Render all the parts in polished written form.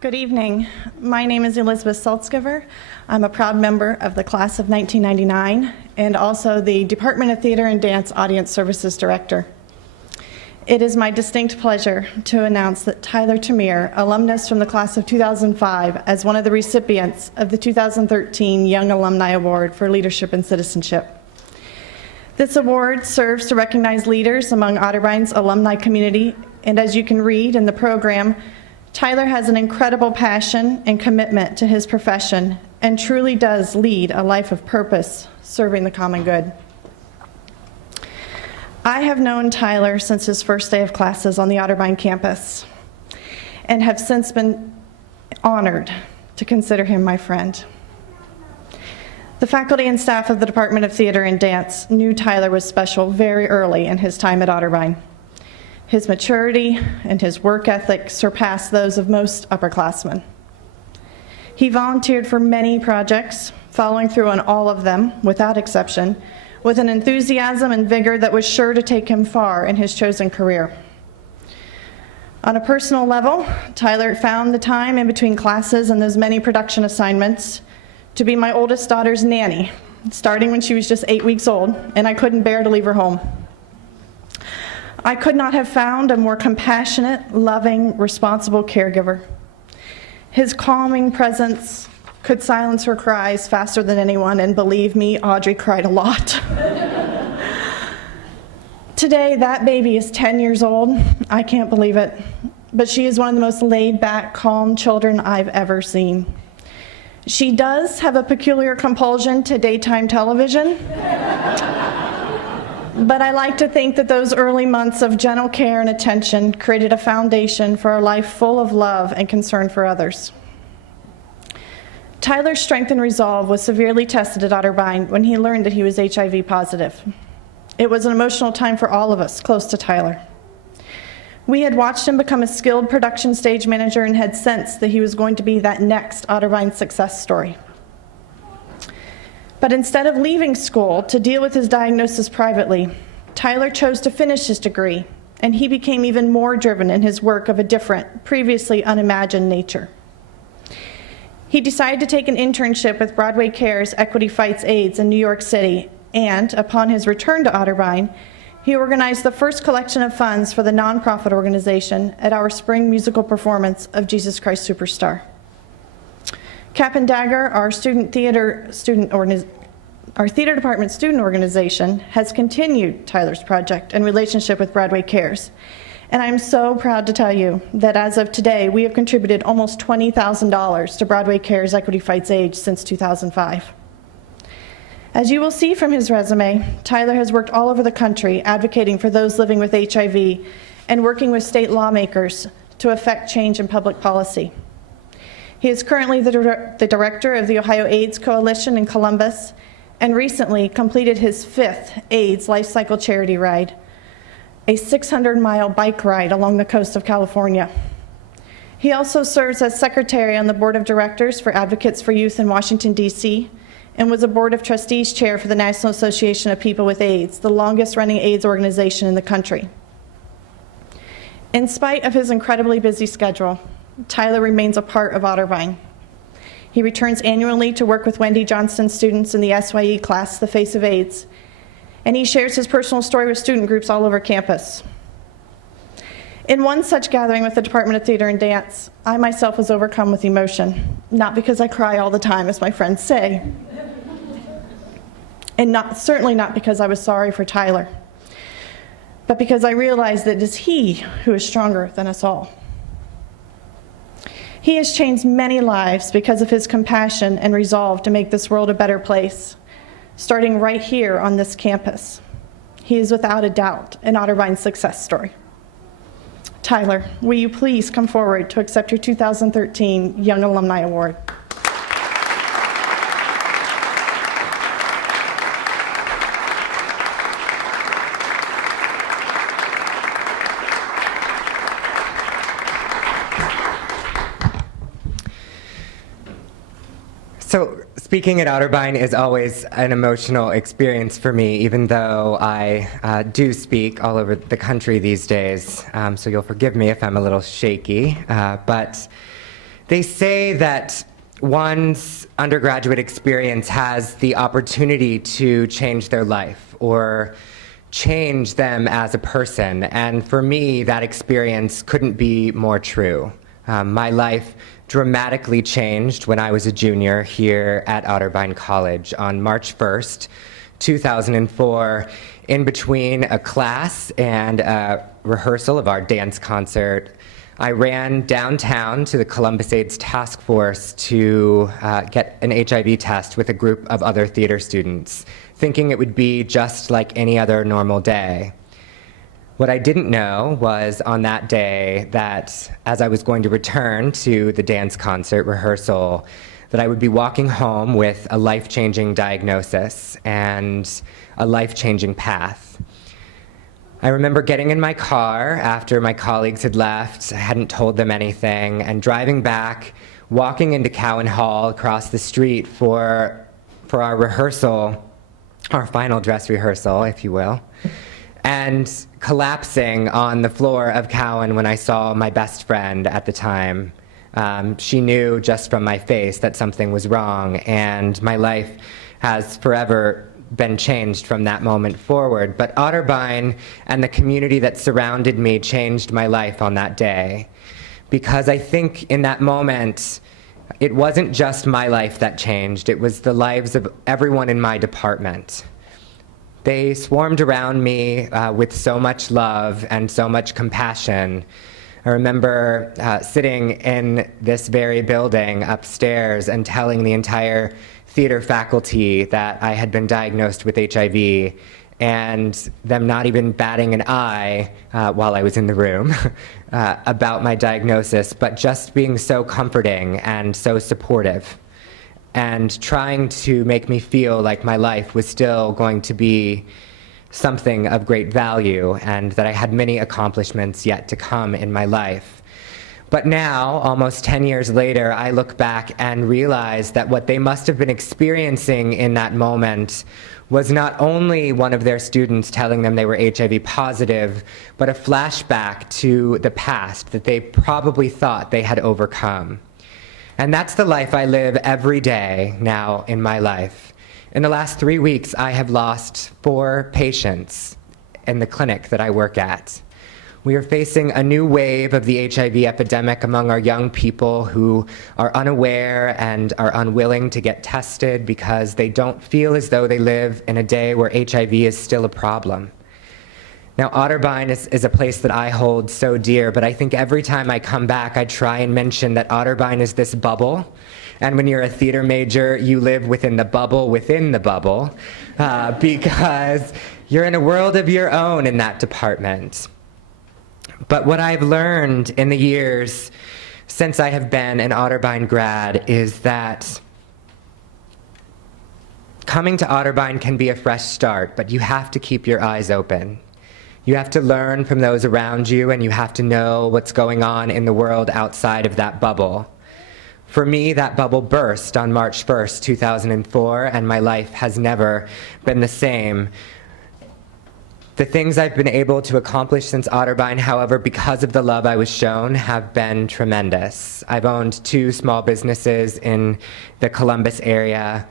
Good evening. My name is Elizabeth Saltzgiver. I'm a proud member of the class of 1999 and also the Department of Theater and Dance Audience Services Director. It is my distinct pleasure to announce that Tyler TerMeer, alumnus from the class of 2005, as one of the recipients of the 2013 Young Alumni Award for Leadership and Citizenship. This award serves to recognize leaders among Otterbein's alumni community, and as you can read in the program, Tyler has an incredible passion and commitment to his profession and truly does lead a life of purpose, serving the common good. I have known Tyler since his first day of classes on the Otterbein campus and have since been honored to consider him my friend. The faculty and staff of the Department of Theater and Dance knew Tyler was special very early in his time at Otterbein. His maturity and his work ethic surpassed those of most upperclassmen. He volunteered for many projects, following through on all of them, without exception, with an enthusiasm and vigor that was sure to take him far in his chosen career. On a personal level, Tyler found the time in between classes and those many production assignments to be my oldest daughter's nanny, starting when she was just 8 weeks old, and I couldn't bear to leave her home. I could not have found a more compassionate, loving, responsible caregiver. His calming presence could silence her cries faster than anyone, and believe me, Audrey cried a lot. Today, that baby is 10 years old. I can't believe it, but she is one of the most laid-back, calm children I've ever seen. She does have a peculiar compulsion to daytime television, but I like to think that those early months of gentle care and attention created a foundation for a life full of love and concern for others. Tyler's strength and resolve was severely tested at Otterbein when he learned that he was HIV positive. It was an emotional time for all of us close to Tyler. We had watched him become a skilled production stage manager and had sensed that he was going to be that next Otterbein success story. But instead of leaving school to deal with his diagnosis privately, Tyler chose to finish his degree, and he became even more driven in his work of a different, previously unimagined nature. He decided to take an internship with Broadway Cares Equity Fights AIDS in New York City, and upon his return to Otterbein, he organized the first collection of funds for the nonprofit organization at our spring musical performance of Jesus Christ Superstar. Cap and Dagger, our theater department student organization, has continued Tyler's project and relationship with Broadway Cares. And I'm so proud to tell you that as of today, we have contributed almost $20,000 to Broadway Cares Equity Fights AIDS since 2005. As you will see from his resume, Tyler has worked all over the country advocating for those living with HIV and working with state lawmakers to effect change in public policy. He is currently the director of the Ohio AIDS Coalition in Columbus and recently completed his 5th AIDS Life Cycle Charity Ride, a 600-mile bike ride along the coast of California. He also serves as secretary on the board of directors for Advocates for Youth in Washington, D.C., and was a board of trustees chair for the National Association of People with AIDS, the longest-running AIDS organization in the country. In spite of his incredibly busy schedule, Tyler remains a part of Otterbein. He returns annually to work with Wendy Johnston's students in the SYE class, The Face of AIDS, and he shares his personal story with student groups all over campus. In one such gathering with the Department of Theater and Dance, I myself was overcome with emotion, not because I cry all the time, as my friends say, and certainly not because I was sorry for Tyler, but because I realized that it is he who is stronger than us all. He has changed many lives because of his compassion and resolve to make this world a better place, starting right here on this campus. He is without a doubt an Otterbein success story. Tyler, will you please come forward to accept your 2013 Young Alumni Award? So speaking at Otterbein is always an emotional experience for me, even though I do speak all over the country these days. So you'll forgive me if I'm a little shaky. But They say that one's undergraduate experience has the opportunity to change their life or change them as a person. And for me, that experience couldn't be more true. My life dramatically changed when I was a junior here at Otterbein College on March 1st, 2004, in between a class and a rehearsal of our dance concert. I ran downtown to the Columbus AIDS Task Force to get an HIV test with a group of other theater students, thinking it would be just like any other normal day. What I didn't know was on that day that as I was going to return to the dance concert rehearsal, that I would be walking home with a life-changing diagnosis and a life-changing path. I remember getting in my car after my colleagues had left, I hadn't told them anything, and driving back, walking into Cowan Hall across the street for our rehearsal, our final dress rehearsal, if you will, and collapsing on the floor of Cowan when I saw my best friend at the time. She knew just from my face that something was wrong, and my life has forever been changed from that moment forward. But Otterbein and the community that surrounded me changed my life on that day. Because I think in that moment, it wasn't just my life that changed, it was the lives of everyone in my department. They swarmed around me with so much love and so much compassion. I remember sitting in this very building upstairs and telling the entire theater faculty that I had been diagnosed with HIV, and them not even batting an eye while I was in the room about my diagnosis, but just being so comforting and so supportive, and trying to make me feel like my life was still going to be something of great value and that I had many accomplishments yet to come in my life. But now, almost 10 years later, I look back and realize that what they must have been experiencing in that moment was not only one of their students telling them they were HIV positive, but a flashback to the past that they probably thought they had overcome. And that's the life I live every day now in my life. In the last 3 weeks, I have lost 4 patients in the clinic that I work at. We are facing a new wave of the HIV epidemic among our young people who are unaware and are unwilling to get tested because they don't feel as though they live in a day where HIV is still a problem. Now, Otterbein is a place that I hold so dear, but I think every time I come back, I try and mention that Otterbein is this bubble. And when you're a theater major, you live within the bubble, because you're in a world of your own in that department. But what I've learned in the years since I have been an Otterbein grad is that coming to Otterbein can be a fresh start, but you have to keep your eyes open. You have to learn from those around you, and you have to know what's going on in the world outside of that bubble. For me, that bubble burst on March 1st, 2004, and my life has never been the same. The things I've been able to accomplish since Otterbein, however, because of the love I was shown, have been tremendous. I've owned 2 small businesses in the Columbus area,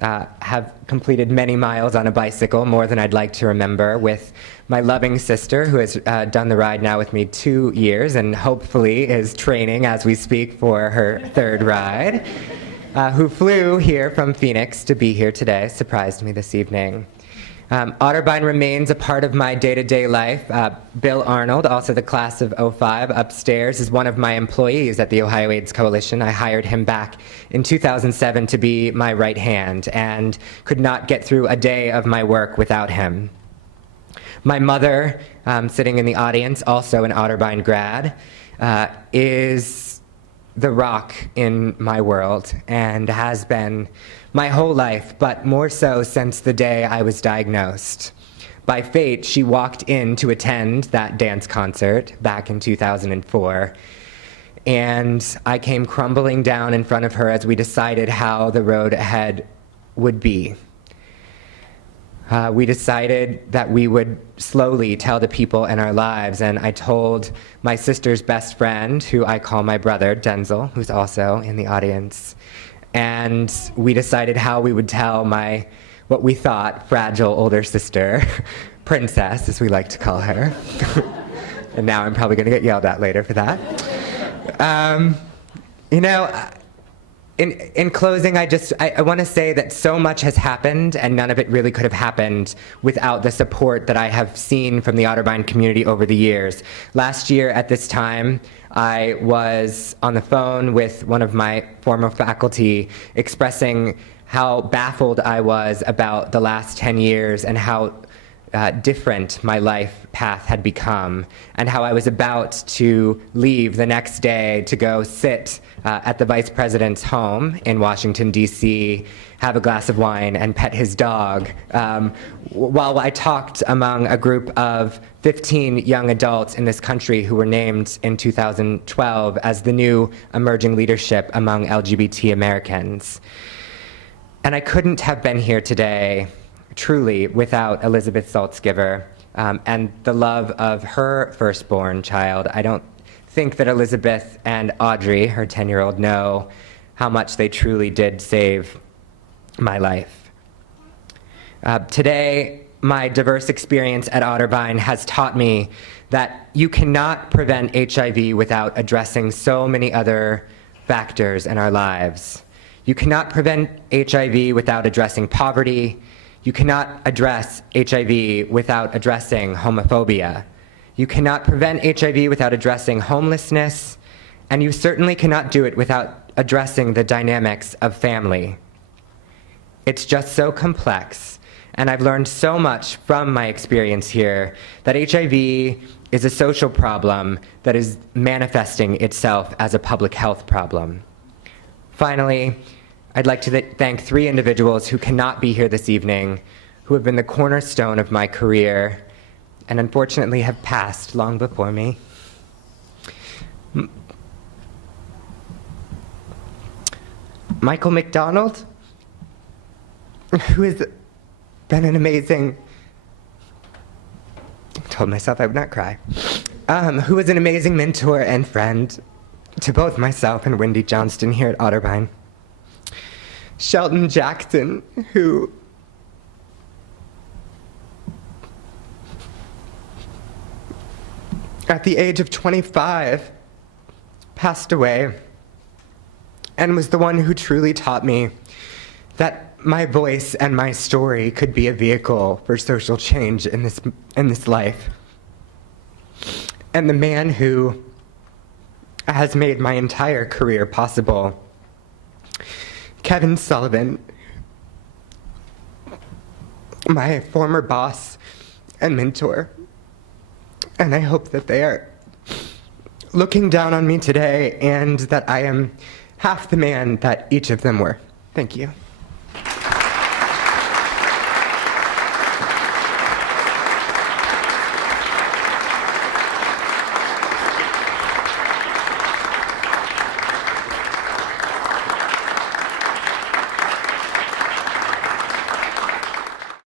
have completed many miles on a bicycle, more than I'd like to remember, with my loving sister, who has done the ride now with me 2 years and hopefully is training as we speak for her 3rd ride, who flew here from Phoenix to be here today, surprised me this evening. Otterbein remains a part of my day-to-day life. Bill Arnold, also the class of '05 upstairs, is one of my employees at the Ohio AIDS Coalition. I hired him back in 2007 to be my right hand and could not get through a day of my work without him. My mother, sitting in the audience, also an Otterbein grad, is the rock in my world and has been my whole life, but more so since the day I was diagnosed. By fate, she walked in to attend that dance concert back in 2004, and I came crumbling down in front of her as we decided how the road ahead would be. we decided that we would slowly tell the people in our lives, and I told my sister's best friend, who I call my brother, Denzel, who's also in the audience, and we decided how we would tell my, what we thought, fragile older sister, Princess, as we like to call her. And now I'm probably going to get yelled at later for that. In closing, I want to say that so much has happened, and none of it really could have happened without the support that I have seen from the Otterbein community over the years. Last year at this time, I was on the phone with one of my former faculty expressing how baffled I was about the last 10 years and how different my life path had become, and how I was about to leave the next day to go sit at the vice president's home in Washington, D.C., have a glass of wine, and pet his dog, while I talked among a group of 15 young adults in this country who were named in 2012 as the new emerging leadership among LGBT Americans. And I couldn't have been here today truly without Elizabeth Saltzgiver and the love of her firstborn child. I don't think that Elizabeth and Audrey, her 10-year-old, know how much they truly did save my life. Today, my diverse experience at Otterbein has taught me that you cannot prevent HIV without addressing so many other factors in our lives. You cannot prevent HIV without addressing poverty. You cannot address HIV without addressing homophobia. You cannot prevent HIV without addressing homelessness, and you certainly cannot do it without addressing the dynamics of family. It's just so complex, and I've learned so much from my experience here that HIV is a social problem that is manifesting itself as a public health problem. Finally, I'd like to thank 3 individuals who cannot be here this evening, who have been the cornerstone of my career and unfortunately have passed long before me. Michael McDonald, who has been an amazing, I told myself I would not cry, who was an amazing mentor and friend to both myself and Wendy Johnston here at Otterbein. Shelton Jackson, who at the age of 25 passed away and was the one who truly taught me that my voice and my story could be a vehicle for social change in this life. And the man who has made my entire career possible, Kevin Sullivan, my former boss and mentor. And I hope that they are looking down on me today and that I am half the man that each of them were. Thank you.